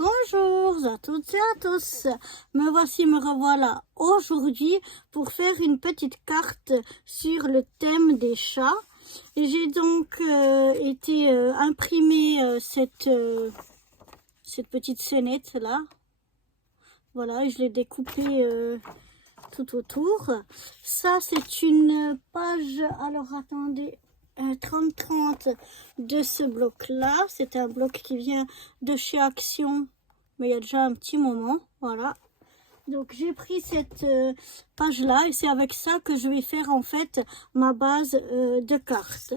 Bonjour à toutes et à tous, me revoilà aujourd'hui pour faire une petite carte sur le thème des chats. Et j'ai donc imprimé cette petite scénette là, voilà, et je l'ai découpée tout autour. Ça c'est une page, alors attendez, 30-30 de ce bloc là, c'est un bloc qui vient de chez Action, mais il y a déjà un petit moment, voilà. Donc j'ai pris cette page là et c'est avec ça que je vais faire en fait ma base de cartes.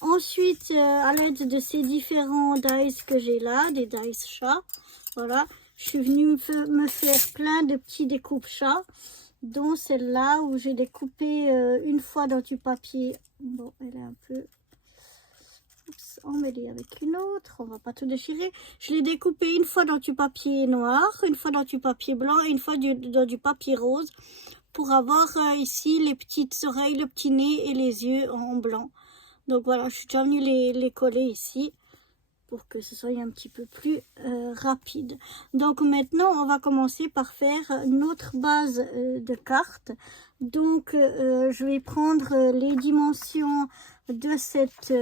Ensuite à l'aide de ces différents dice que j'ai là, des dice chats, voilà, je suis venue me faire plein de petits découpes chats, dont celle-là où j'ai découpé une fois dans du papier. Bon, elle est un peu emmêlée avec une autre, on va pas tout déchirer. Je l'ai découpé une fois dans du papier noir, une fois dans du papier blanc et une fois dans du papier rose pour avoir ici les petites oreilles, le petit nez et les yeux en blanc. Donc voilà, je suis déjà venue les coller ici pour que ce soit un petit peu plus rapide. Donc maintenant on va commencer par faire notre base de cartes. Donc je vais prendre les dimensions de cette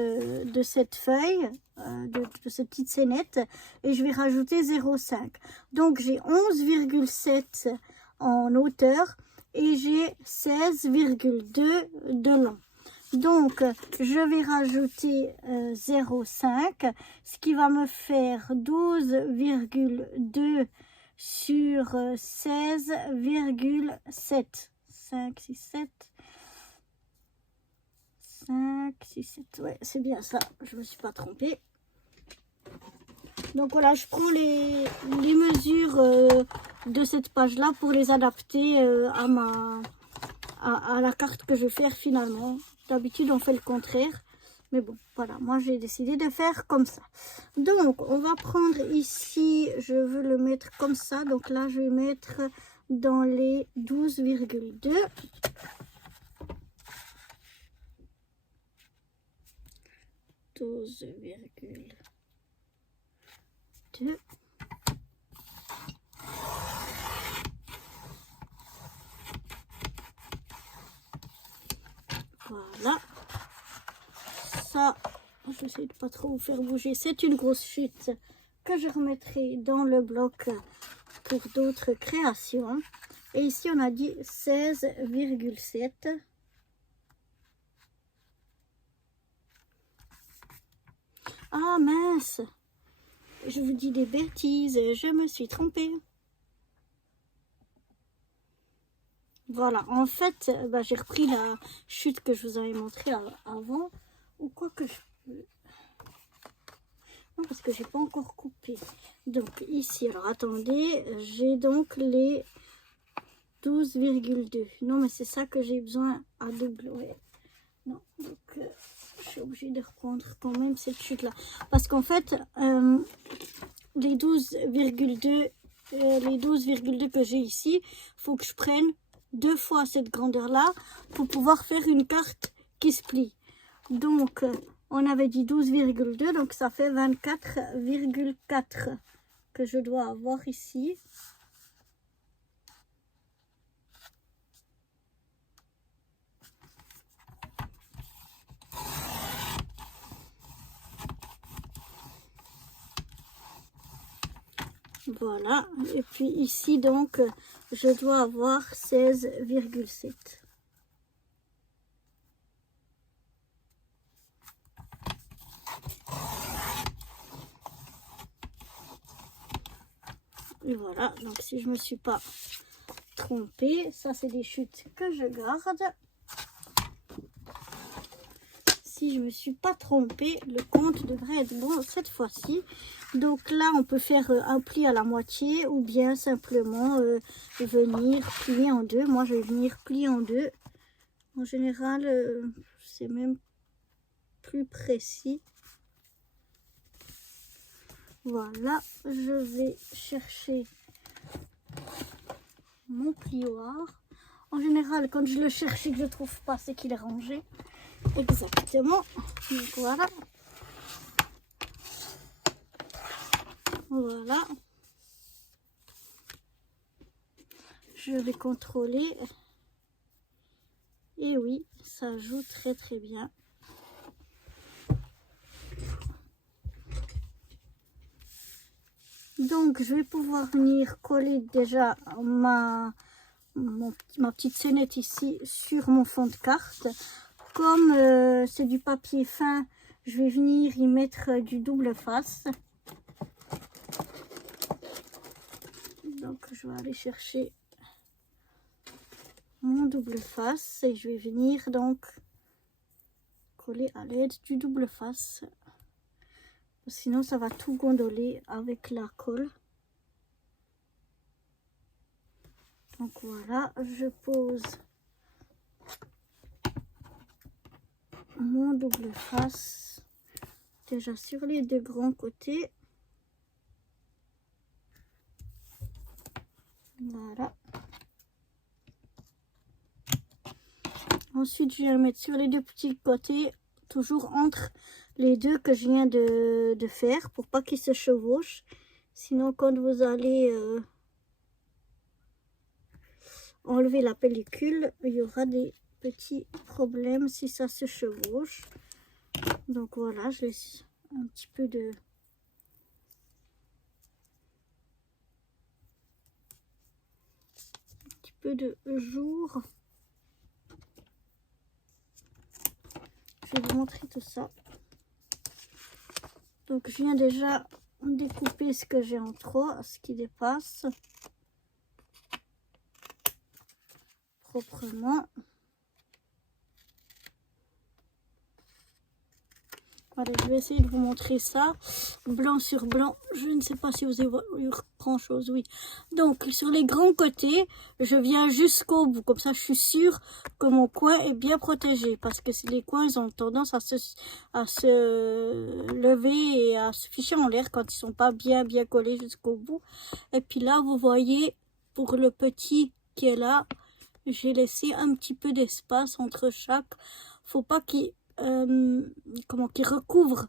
feuille, de cette petite scénette, et je vais rajouter 0,5. Donc j'ai 11,7 en hauteur et j'ai 16,2 de long. Donc, je vais rajouter 0,5, ce qui va me faire 12,2 sur 16,7. 5, 6, 7. 5, 6, 7. Ouais, c'est bien ça. Je ne me suis pas trompée. Donc voilà, je prends les mesures de cette page-là pour les adapter à la carte que je vais faire finalement. D'habitude on fait le contraire, mais bon voilà, moi j'ai décidé de faire comme ça. Donc on va prendre ici, je veux le mettre comme ça, donc là je vais mettre dans les 12,2. Voilà, ça, je sais pas trop vous faire bouger, c'est une grosse chute que je remettrai dans le bloc pour d'autres créations. Et ici on a dit 16,7. Ah mince, je vous dis des bêtises, je me suis trompée. Voilà, en fait, j'ai repris la chute que je vous avais montrée avant, ou quoi que je... Non, parce que j'ai pas encore coupé. Donc ici, alors attendez, j'ai donc les 12,2. Non, mais c'est ça que j'ai besoin à double. Ouais. Non, donc je suis obligée de reprendre quand même cette chute-là. Parce qu'en fait, les 12,2 que j'ai ici, faut que je prenne 2 fois cette grandeur là pour pouvoir faire une carte qui se plie. Donc on avait dit 12,2, donc ça fait 24,4 que je dois avoir ici. Voilà, et puis ici donc je dois avoir 16,7. Et voilà, donc si je me suis pas trompée, ça c'est des chutes que je garde. Si je me suis pas trompée, le compte devrait être bon cette fois-ci. Donc là on peut faire un pli à la moitié ou bien simplement venir plier en deux. Moi je vais venir plier en deux. En général c'est même plus précis. Voilà, je vais chercher mon plioir. En général, quand je le cherche et que je ne trouve pas, c'est qu'il est rangé. Exactement. Donc voilà. Voilà. Je vais contrôler. Et oui, ça joue très très bien. Donc, je vais pouvoir venir coller déjà ma petite scénette ici sur mon fond de carte. Comme c'est du papier fin, je vais venir y mettre du double face. Donc, je vais aller chercher mon double face et je vais venir donc coller à l'aide du double face. Sinon, ça va tout gondoler avec la colle. Donc voilà, je pose mon double face déjà sur les deux grands côtés. Voilà. Ensuite, je viens le mettre sur les deux petits côtés, toujours entre les deux que je viens de faire pour pas qu'ils se chevauchent. Sinon, quand vous allez enlever la pellicule, il y aura des petits problèmes si ça se chevauche. Donc voilà, je laisse un petit peu de jour. Je vais vous montrer tout ça. Donc je viens déjà découper ce que j'ai en trop, ce qui dépasse proprement. Voilà, je vais essayer de vous montrer ça, blanc sur blanc. Je ne sais pas si vous avez vu grand chose, oui. Donc, sur les grands côtés, je viens jusqu'au bout. Comme ça, je suis sûre que mon coin est bien protégé. Parce que les coins, ils ont tendance à se lever et à se ficher en l'air quand ils sont pas bien collés jusqu'au bout. Et puis là, vous voyez, pour le petit qui est là, j'ai laissé un petit peu d'espace entre chaque. Faut pas qu'il qui recouvre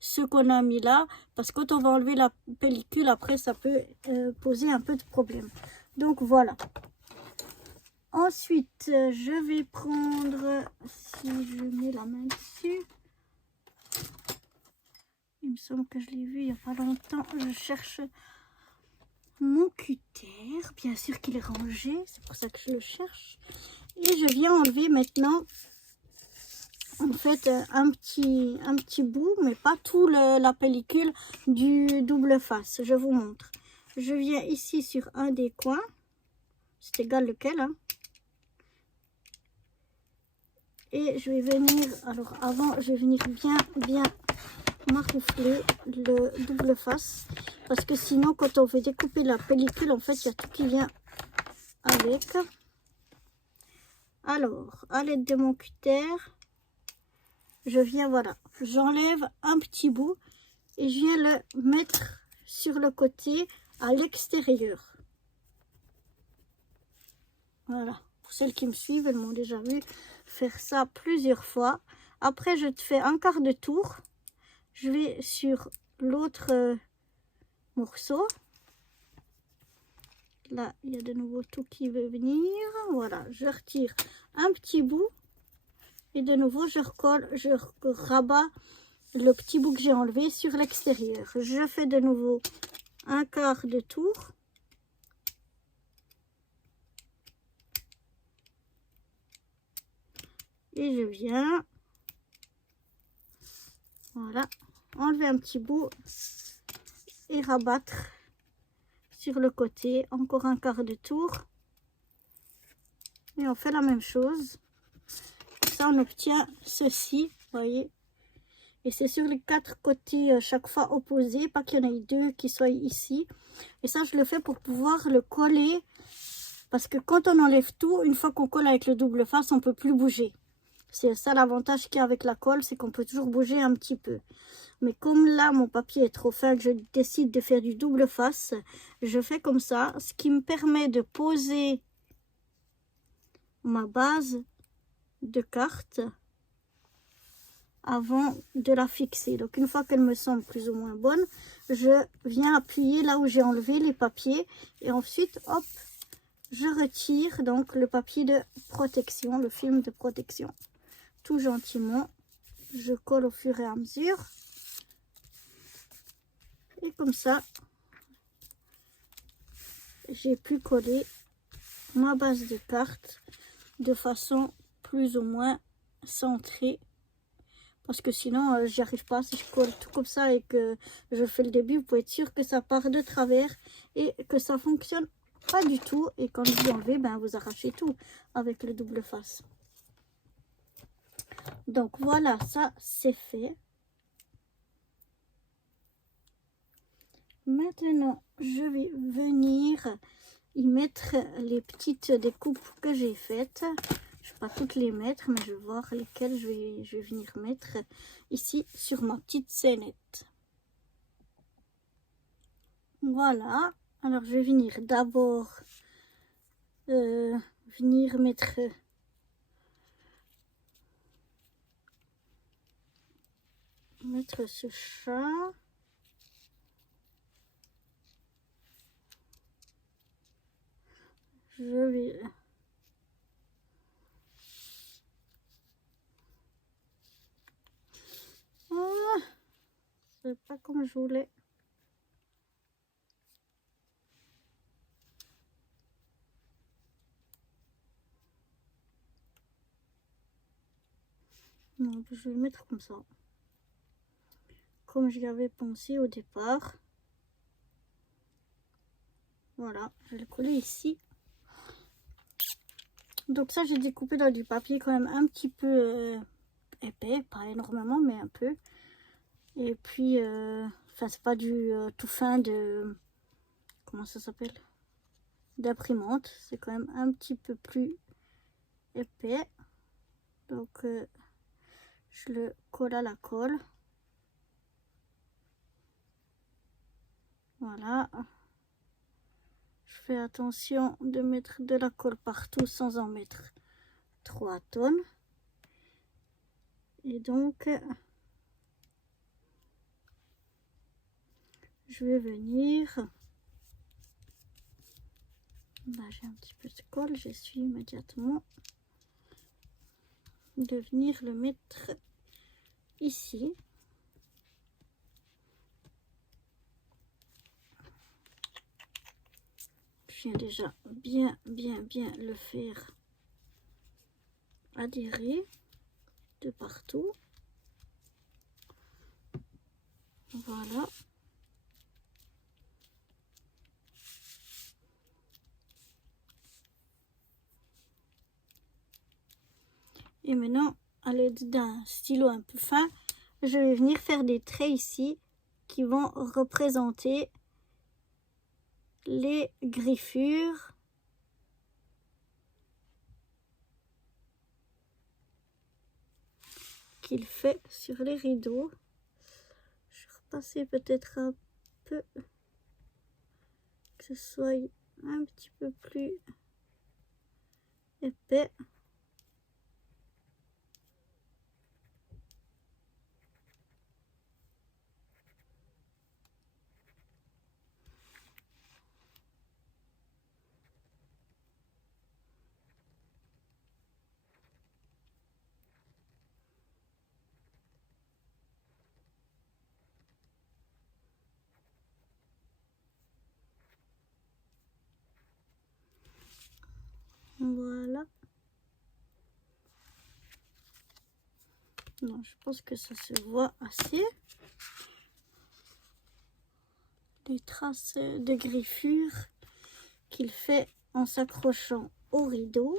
ce qu'on a mis là, parce que quand on va enlever la pellicule après ça peut poser un peu de problème. Donc voilà. Ensuite je vais prendre, si je mets la main dessus, il me semble que je l'ai vu il n'y a pas longtemps, je cherche mon cutter, bien sûr qu'il est rangé, c'est pour ça que je le cherche, et je viens enlever maintenant en fait un petit bout, mais pas tout la pellicule du double face. Je vous montre. Je viens ici sur un des coins, c'est égal lequel, hein. Et je vais venir, alors avant je vais venir bien maroufler le double face, parce que sinon quand on veut découper la pellicule, en fait il y a tout qui vient avec. Alors à l'aide de mon cutter, je viens, voilà, j'enlève un petit bout et je viens le mettre sur le côté à l'extérieur. Voilà, pour celles qui me suivent, elles m'ont déjà vu faire ça plusieurs fois. Après, je te fais un quart de tour. Je vais sur l'autre morceau. Là, il y a de nouveau tout qui veut venir. Voilà, je retire un petit bout. Et de nouveau, je recolle, je rabats le petit bout que j'ai enlevé sur l'extérieur. Je fais de nouveau un quart de tour. Et je viens, voilà, enlever un petit bout et rabattre sur le côté. Encore un quart de tour. Et on fait la même chose. Ça, on obtient ceci, vous voyez. Et c'est sur les quatre côtés chaque fois opposés, pas qu'il y en ait deux qui soient ici. Et ça, je le fais pour pouvoir le coller, parce que quand on enlève tout, une fois qu'on colle avec le double face, on peut plus bouger. C'est ça l'avantage qu'il y a avec la colle, c'est qu'on peut toujours bouger un petit peu. Mais comme là, mon papier est trop fin, que je décide de faire du double face, je fais comme ça, ce qui me permet de poser ma base de carte avant de la fixer. Donc une fois qu'elle me semble plus ou moins bonne, je viens appuyer là où j'ai enlevé les papiers et ensuite hop, je retire donc le papier de protection, le film de protection. Tout gentiment, je colle au fur et à mesure. Et comme ça, j'ai pu coller ma base de carte de façon plus ou moins centrée. Parce que sinon, j'y arrive pas. Si je colle tout comme ça et que je fais le début, vous pouvez être sûr que ça part de travers et que ça fonctionne pas du tout. Et quand vous enlevez, ben, vous arrachez tout avec le double face. Donc voilà, ça c'est fait. Maintenant, je vais venir y mettre les petites découpes que j'ai faites. Je ne vais pas toutes les mettre, mais je vais voir lesquelles je vais venir mettre ici sur ma petite scénette. Voilà. Alors, je vais venir d'abord venir mettre ce chat. Je vais c'est pas comme je voulais. Non, je vais le mettre comme ça. Comme je l'avais pensé au départ. Voilà, je vais le coller ici. Donc ça, j'ai découpé dans du papier quand même un petit peu épais, pas énormément, mais un peu. Et puis, enfin, c'est pas du tout fin de... Comment ça s'appelle? D'imprimante. C'est quand même un petit peu plus épais. Donc, je le colle à la colle. Voilà. Je fais attention de mettre de la colle partout sans en mettre 3 tonnes. Et donc, je vais venir... Là, j'ai un petit peu de colle, j'essuie immédiatement. De venir le mettre ici. Je viens déjà bien le faire adhérer de partout. Voilà. Et maintenant, à l'aide d'un stylo un peu fin, je vais venir faire des traits ici qui vont représenter les griffures qu'il fait sur les rideaux. Je vais repasser peut-être un peu, que ce soit un petit peu plus épais. Voilà. Non, je pense que ça se voit assez. Les traces de griffures qu'il fait en s'accrochant au rideau.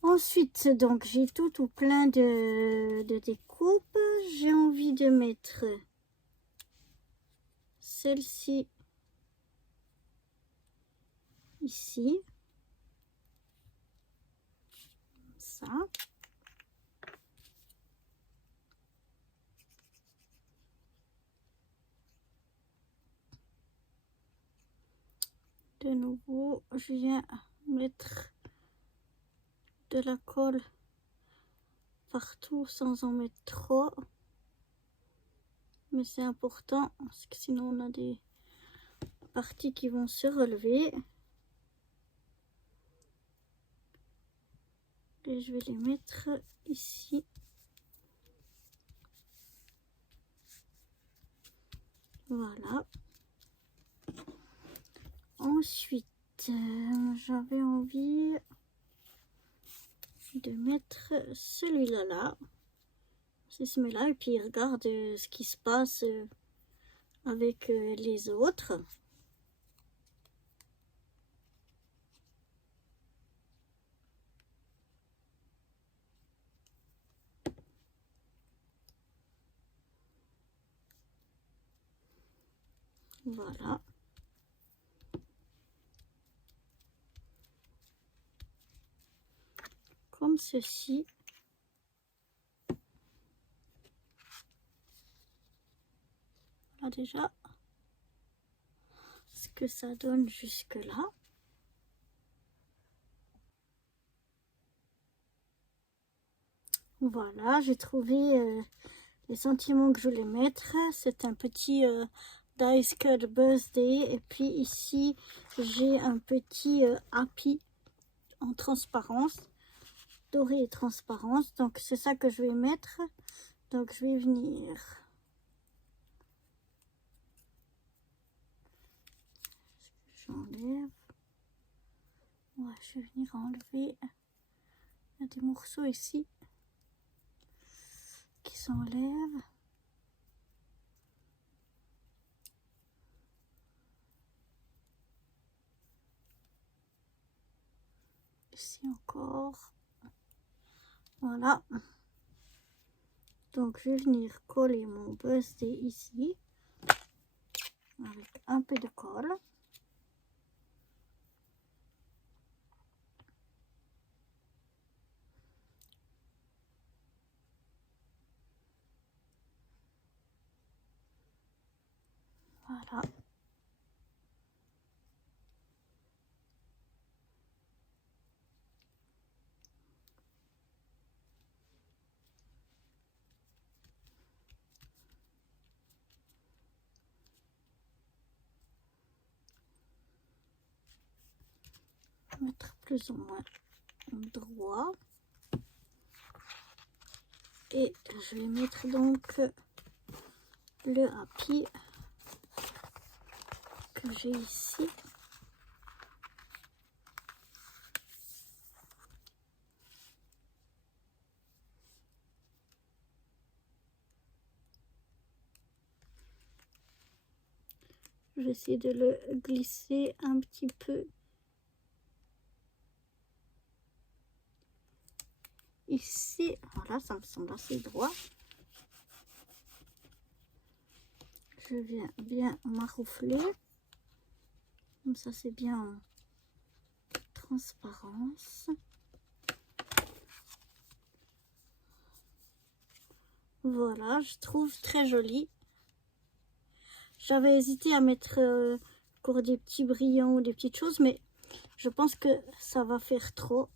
Ensuite, donc, j'ai tout plein de découpes. J'ai envie de mettre celle-ci ici. Ça. De nouveau, je viens mettre de la colle partout sans en mettre trop. Mais c'est important parce que sinon on a des parties qui vont se relever. Et je vais les mettre ici. Voilà. Ensuite, j'avais envie de mettre celui-là là. C'est celui-là. Et puis regarde ce qui se passe avec les autres. Voilà. Comme ceci. Voilà déjà ce que ça donne jusque là. Voilà, j'ai trouvé les sentiments que je voulais mettre. C'est un petit Dice Cut Birthday. Et puis ici, j'ai un petit Happy en transparence, doré et transparence. Donc c'est ça que je vais mettre. Donc je vais venir. J'enlève. Ouais, je vais venir enlever. Il y a des morceaux ici qui s'enlèvent. Ici encore. Voilà. Donc je vais venir coller mon birthday ici avec un peu de colle. Voilà. Mettre plus ou moins droit. Et je vais mettre donc le Happy que j'ai ici. Je vais essayer de le glisser un petit peu ici. Voilà, ça me semble assez droit. Je viens bien maroufler. Comme ça, c'est bien en transparence. Voilà, je trouve très joli. J'avais hésité à mettre encore des petits brillants ou des petites choses, mais je pense que ça va faire trop.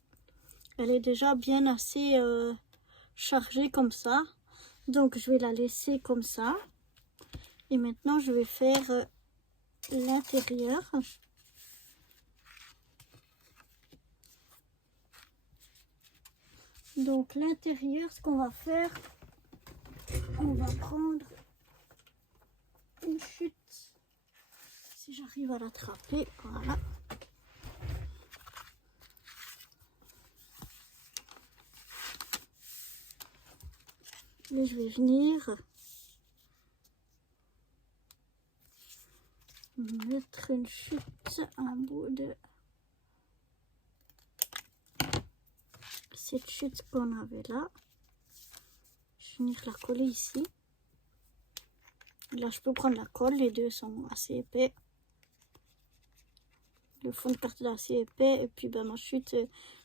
Elle est déjà bien assez chargée comme ça. Donc, je vais la laisser comme ça. Et maintenant, je vais faire l'intérieur. Donc, l'intérieur, ce qu'on va faire, on va prendre une chute. Si j'arrive à l'attraper, voilà. Et je vais venir mettre une chute en bout de cette chute qu'on avait là. Je vais venir la coller ici. Là, je peux prendre la colle, les deux sont assez épais. Le fond de carte est assez épais et puis ben, ma chute,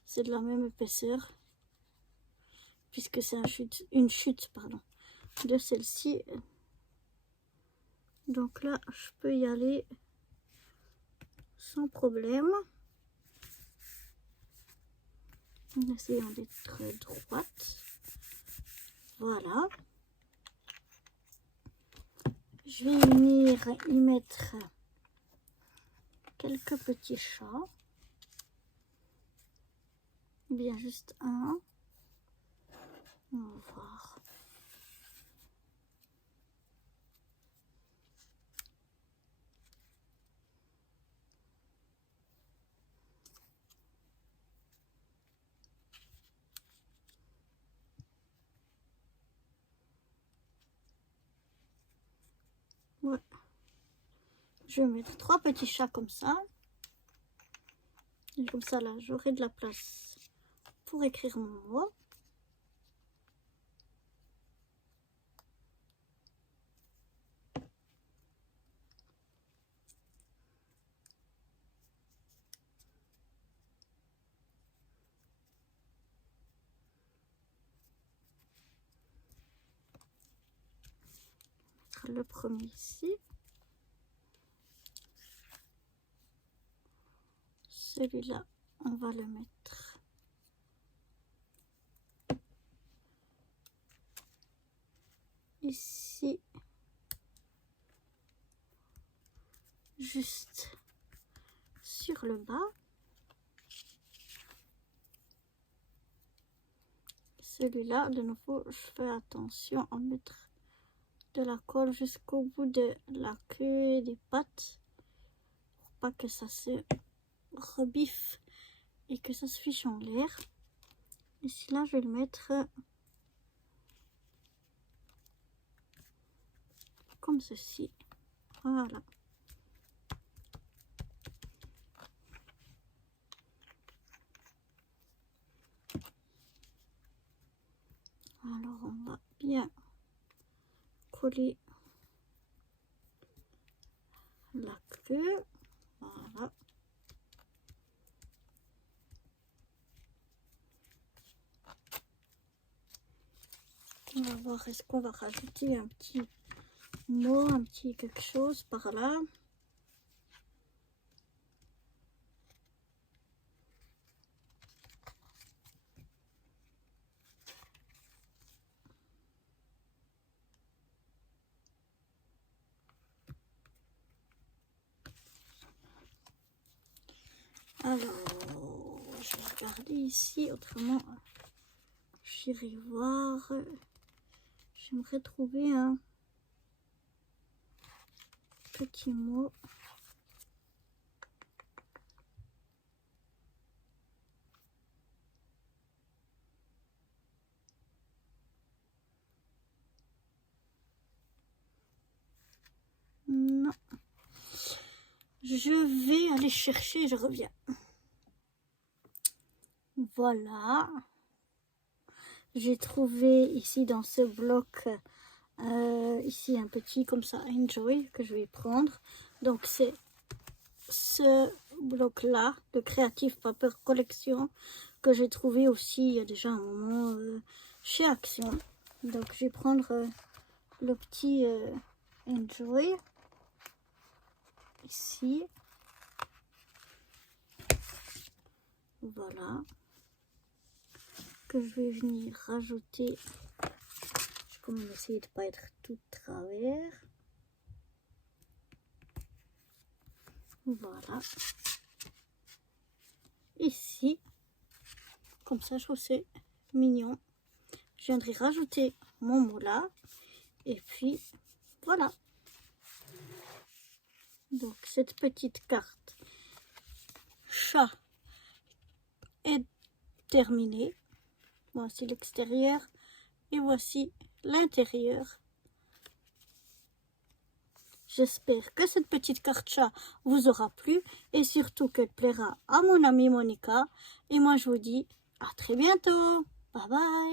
c'est de la même épaisseur. Puisque c'est une chute pardon, de celle-ci. Donc là, je peux y aller sans problème. En essayant d'être droite. Voilà. Je vais venir y mettre quelques petits chats. ou bien juste un. On va voir. Ouais. Je vais mettre 3 petits chats comme ça. Et comme ça, là, j'aurai de la place pour écrire mon mot. Le premier ici. Celui-là, on va le mettre ici, juste sur le bas. Celui-là, de nouveau, je fais attention à mettre de la colle jusqu'au bout de la queue des pattes pour pas que ça se rebiffe et que ça se fiche en l'air. Ici, là, je vais le mettre comme ceci. Voilà. Alors, on va bien coller la queue. Voilà. On va voir, est-ce qu'on va rajouter un petit mot, un petit quelque chose par là. Alors, je vais regarder ici, autrement, j'irai voir. J'aimerais trouver un petit mot. Non. Je vais aller chercher, je reviens. Voilà. J'ai trouvé ici dans ce bloc, ici un petit comme ça, Enjoy, que je vais prendre. Donc c'est ce bloc-là de Creative Paper Collection que j'ai trouvé aussi il y a déjà un moment chez Action. Donc je vais prendre le petit Enjoy ici. Voilà. Que je vais venir rajouter. Je vais quand même essayer de ne pas être tout travers. Voilà. Ici. Comme ça, je trouve c'est mignon. Je viendrai rajouter mon mot là. Et puis, voilà. Donc, cette petite carte chat est terminée. Voici l'extérieur et voici l'intérieur. J'espère que cette petite carte chat vous aura plu et surtout qu'elle plaira à mon amie Monica. Et moi, je vous dis à très bientôt. Bye bye.